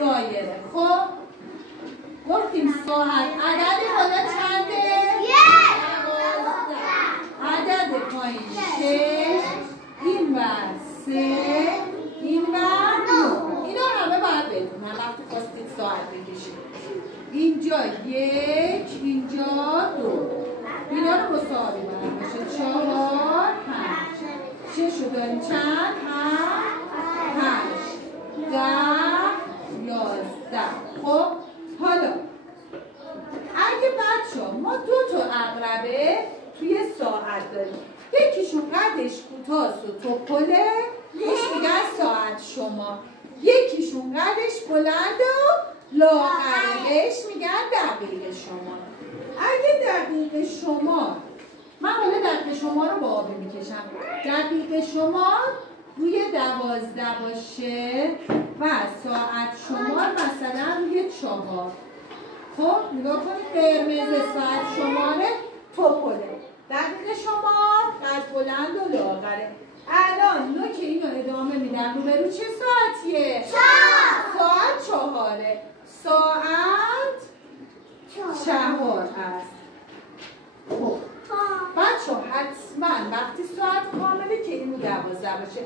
دایره. خب گفتیم ساعت عدد بالا چنده؟ 12. عدد پایین 6، این بر 3، این بر 9. اینا همه باید بدونن وقتی خواستید ساعت بکشید. اینجا 1، اینجا 2. اینا رو مساوی باید باشه. 4، 5. 6 رو داریم چند؟ 8، 10، 11. خب حالا اگه بچه ما 2 تا عقربه توی ساعت داریم، یکیشون قدش کوتاست و توپله بهش میگن ساعت شمار، یکیشون قدش بلند و لاغره بهش میگن دقیقه شمار. اگه دقیقه شمار، من حالا دقیقه شمار رو با آبی میکشم، دقیقه شمار روی 12 باشه و ساعت شمار مثلا روی 4. خب نگاه کنید، قرمز ساعت شماره توپله، دقیقه شمار قد بلند و لاغره. الان نوک اینو ادامه میدم، روبرو چه ساعتیه؟ 4. ساعت 4. ساعت 4 است. خب بچه حتما وقتی ساعت کامله که اینو 12 باشه.